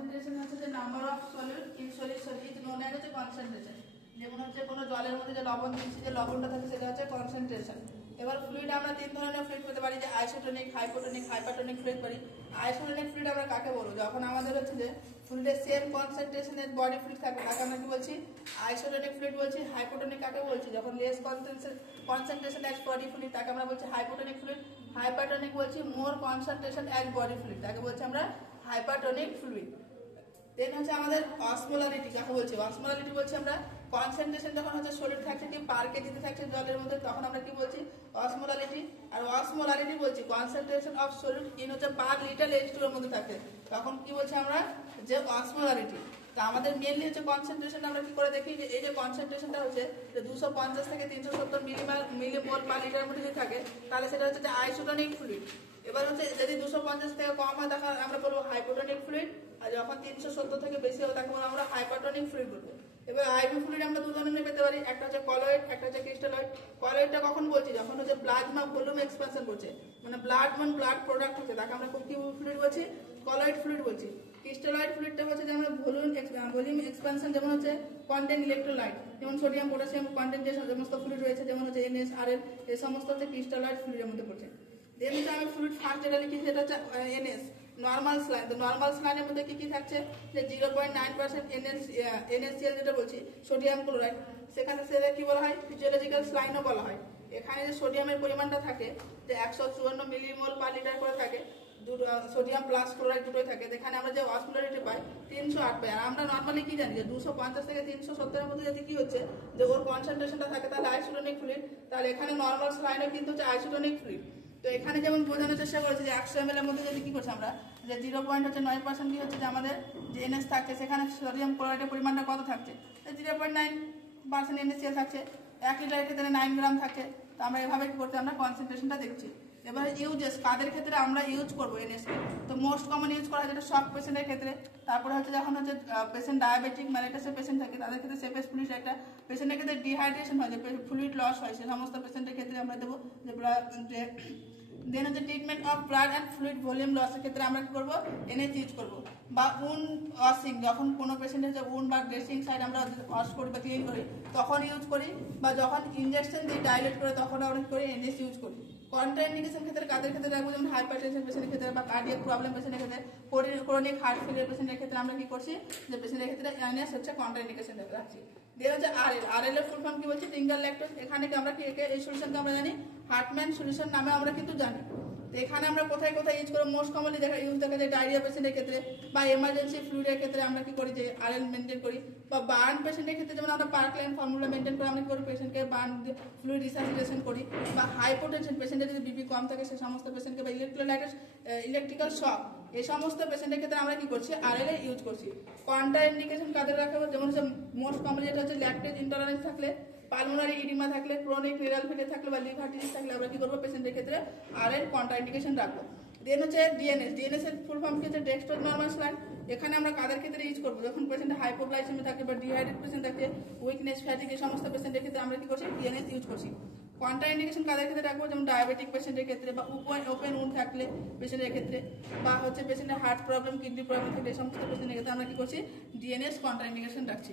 Concentration হচ্ছে যে number of solute in solution is known as হচ্ছে কনসেন্ট্রেশন। যেমন হচ্ছে কোনো জলের মধ্যে যে লবণ দিচ্ছি, যে লবণটা থাকে সেটা হচ্ছে কনসেন্ট্রেশন। এবার ফ্লুইড আমরা তিন ধরনের ফ্লুইড পেতে পারি, যে আইসোটোনিক, হাইপোটোনিক, হাইপারটোনিক ফ্লুইড পারি। আইসোটোনিক ফ্লুইড আমরা কাকে বলবো? যখন আমাদের হচ্ছে যে ফ্লুইডের সেম কনসেন্ট্রেশনের বডি ফ্লুইড থাকবে তাকে আমরা কি বলছি? আইসোটোনিক ফ্লুইড বলছি। হাইপোটোনিক কাকে বলছি? যখন less concentration as body fluid তাকে আমরা বলছি হাইপোটোনিক ফ্লুইড। হাইপারটোনিক বলছি মোর কনসেন্ট্রেশন অ্যাজ বডি ফ্লুইড, তাকে বলছি আমরা হাইপারটোনিক ফ্লুইড। দেন হচ্ছে আমাদের অসমোলারিটি কাকে বলছি? অসমোলারিটি বলছি আমরা কনসেন্ট্রেশন যখন হচ্ছে সলিড থাকছে কি পার কেজিতে থাকছে জলের মধ্যে তখন আমরা কি বলছি? অসমোলারিটি। আর অসমোলারিটি বলছি কনসেন্ট্রেশন অফ সলিড ইন হচ্ছে পার লিটার H2 এর মধ্যে থাকে তখন কি বলছি আমরা? যে অসমোলারিটি। তা আমাদের মেইনলি হচ্ছে কনসেন্ট্রেশন আমরা কি করে দেখি, যে এই যে কনসেন্ট্রেশনটা হচ্ছে যে 250 থেকে 370 মিলিমোল পার লিটারের মধ্যে যদি থাকে তাহলে সেটা হচ্ছে যে আইসোটোনিক ফ্লুইড। এবার হচ্ছে যদি 250 থেকে কম হয় তখন আমরা বলবো হাইপোটোনিক ফ্লুইড, আর যখন 370 থেকে বেশি হবে তাকে আমরা হাইপারটোনিক ফ্লুইড বলবো। এবার আইভি ফ্লুইড আমরা দু ধরনের পেতে পারি, একটা হচ্ছে কলয়েড, একটা হচ্ছে ক্রিস্টালয়েড। কলয়েডটা কখন বলছি? যখন হচ্ছে প্লাজমা ভলিউম এক্সপানশন করছে, মানে ব্লাড প্রোডাক্ট হচ্ছে তাকে আমরা কি ফ্লুইড বলছি? কলয়েড ফ্লুইড বলছি। ক্রিস্টালয়েড ফ্লুইডটা হচ্ছে যে আমরা ভলিউম এক্সপানশন, যেমন হচ্ছে কন্টেন্ট ইলেকট্রোলাইট, যেমন সোডিয়াম পটাশিয়াম কন্টেন্ট যে সমস্ত ফ্লুইড রয়েছে, যেমন হচ্ছে NS RN, এই সমস্ত হচ্ছে ক্রিস্টালয়েড ফ্লুইডের মধ্যে পড়ছে। দেন হচ্ছে আমি ফ্লুইড ফার্স্ট যেটা লিখি সেটা হচ্ছে NS নর্মাল স্লাইন। তো নর্মাল স্লাইনের মধ্যে কি কি থাকছে? যে 0.9% NaCl যেটা বলছি সোডিয়াম ক্লোরাইড, সেখানে সেটা কি বলা হয়? ফিজিওলজিক্যাল স্লাইনও বলা হয়। এখানে যে সোডিয়ামের পরিমাণটা থাকে যে 154 মিলিমোল পার লিটার করে থাকে, সোডিয়াম প্লাস ক্লোরাইড দুটোই থাকে। এখানে আমরা যে অসমোলারিটি পাই 308 পাই। আর আমরা নর্মালি কি জানি যে 250 থেকে 370 এর মধ্যে যদি কি হচ্ছে যে ওর কনসেন্ট্রেশনটা থাকে তাহলে আইসোটোনিক ফ্লুইড, তাহলে এখানে নর্মাল স্লাইনও কিন্তু হচ্ছে আইসোটোনিক ফ্লুইড। তো এখানে যেমন বোঝানোর চেষ্টা করেছি যে 100 ml এর মধ্যে যদি কি করছি আমরা যে 0.9% কি হচ্ছে যে আমাদের যে NS থাকছে সেখানে সোডিয়াম ক্লোরাইডের পরিমাণটা কত থাকছে? 0.9% NaCl থাকছে। 1 লিটারের ক্ষেত্রে 9 গ্রাম থাকছে। তো আমরা এভাবে কি করতে আমরা কনসেন্ট্রেশনটা দেখছি। এবার ইউজেস কাদের ক্ষেত্রে আমরা ইউজ করবো NS কে? তো মোস্ট কমন ইউজ করা হয় যেটা সব পেশেন্টের ক্ষেত্রে। তারপরে হচ্ছে যখন হচ্ছে পেশেন্ট ডায়াবেটিক ম্যালাইটাসের পেশেন্ট থাকে তাদের ক্ষেত্রে সেফেস্ট ফ্লুইড একটা, পেশেন্টের ক্ষেত্রে ডিহাইড্রেশন হয় যে ফ্লুইড লস হয় সে সমস্ত পেশেন্টের ক্ষেত্রে আমরা দেবো যে দেন হচ্ছে treatment of blood and fluid volume লসের ক্ষেত্রে আমরা কি করবো? NS ইউজ করবো। বা উন ওয়াশিং, যখন কোনো পেশেন্টের যে উন বা ড্রেসিং সাইড আমরা ওয়াশ করি বা ক্লিন করি তখন ইউজ করি, বা যখন ইনজেকশন দিয়ে ডাইলেট করে তখন আমরা করি NS ইউজ করি। কন্ট্রাইন্ডিকেশন ক্ষেত্রে কাদের ক্ষেত্রে রাখবো? যেমন হাইপারটেনশন পেশেন্টের ক্ষেত্রে বা কার্ডিয়াক প্রবলেম পেশেন্টের ক্ষেত্রে, ক্রনিক হার্ট ফেলিয়ার পেশেন্টের ক্ষেত্রে আমরা কি করছি যে পেশেন্টের ক্ষেত্রে NS হচ্ছে কন্ট্রাইন্ডিকেশন রাখছি। দেন হচ্ছে RL এর ফুল ফর্ম কি বলছি? Single lactose. এখানে কি আমরা কি এই সলিউশনকে আমরা জানি হার্টম্যান সলিউশন নামে আমরা কিন্তু জানি। তো এখানে আমরা কোথায় কোথায় ইউজ করবো? মোস্ট কমনলি ইউজ দেখা যায় ডায়রিয়া পেশেন্টের ক্ষেত্রে বা এমার্জেন্সি ফ্লুইডের ক্ষেত্রে আমরা কি করি যে RL মেনটেন করি, বা বার্ন পেশেন্টের ক্ষেত্রে যেমন আমরা পার্কলাইন ফর্মুলা মেনটেন করে আমরা কি করি পেশেন্টকে বার্ন ফ্লুইড রিসার্সিটেশন করি, বা হাইপোটেনশন পেশেন্টের যদি বিপি কম থাকে সে সমস্ত পেশেন্টকে, বা ইলেকট্রিক্যাল শক এই সমস্ত পেশেন্টের ক্ষেত্রে আমরা কি করছি RL ইউজ করছি। কন্ট্রাইন্ডিকেশন কাদের রাখবো? যেমন হচ্ছে মোস্ট কমন যেটা হচ্ছে ল্যাকটেজ ইনটলারেন্স থাকলে, পালমোনারি ইডিমা থাকলে, ক্রনিক রিনাল ফেলিয়ার থাকলে বা লিভার ডিজিজ থাকলে আমরা কি করবো পেশেন্টের ক্ষেত্রে RL কন্ট্রাইন্ডিকেশন রাখবো। দেন হচ্ছে ডিএনএস এর ফুল ফর্ম কি হচ্ছে? Dextrose normal saline. এখানে আমরা কাদের ক্ষেত্রে ইউজ করবো? যখন পেশেন্ট হাইপোগ্লাইসেমিয়া থাকে বা ডিহাইড্রেট পেশেন্ট থাকে, উইকনেস ফ্যাটিক এই সমস্ত পেশেন্টের ক্ষেত্রে আমরা কি করছি? ডিএনএস ইউজ করছি। কন্ট্রাইন্ডিকেশন কাদের ক্ষেত্রে রাখবো? যেমন ডায়াবেটিক পেশেন্টের ক্ষেত্রে, বা ওপেন উন্ড থাকলে পেশেন্টের ক্ষেত্রে, বা হচ্ছে পেশেন্টের হার্ট প্রবলেম, কিডনি প্রবলেম থাকলে এই সমস্ত পেশেন্টের ক্ষেত্রে আমরা কি করছি? ডিএনএস কন্ট্রাইন্ডিকেশন রাখছি।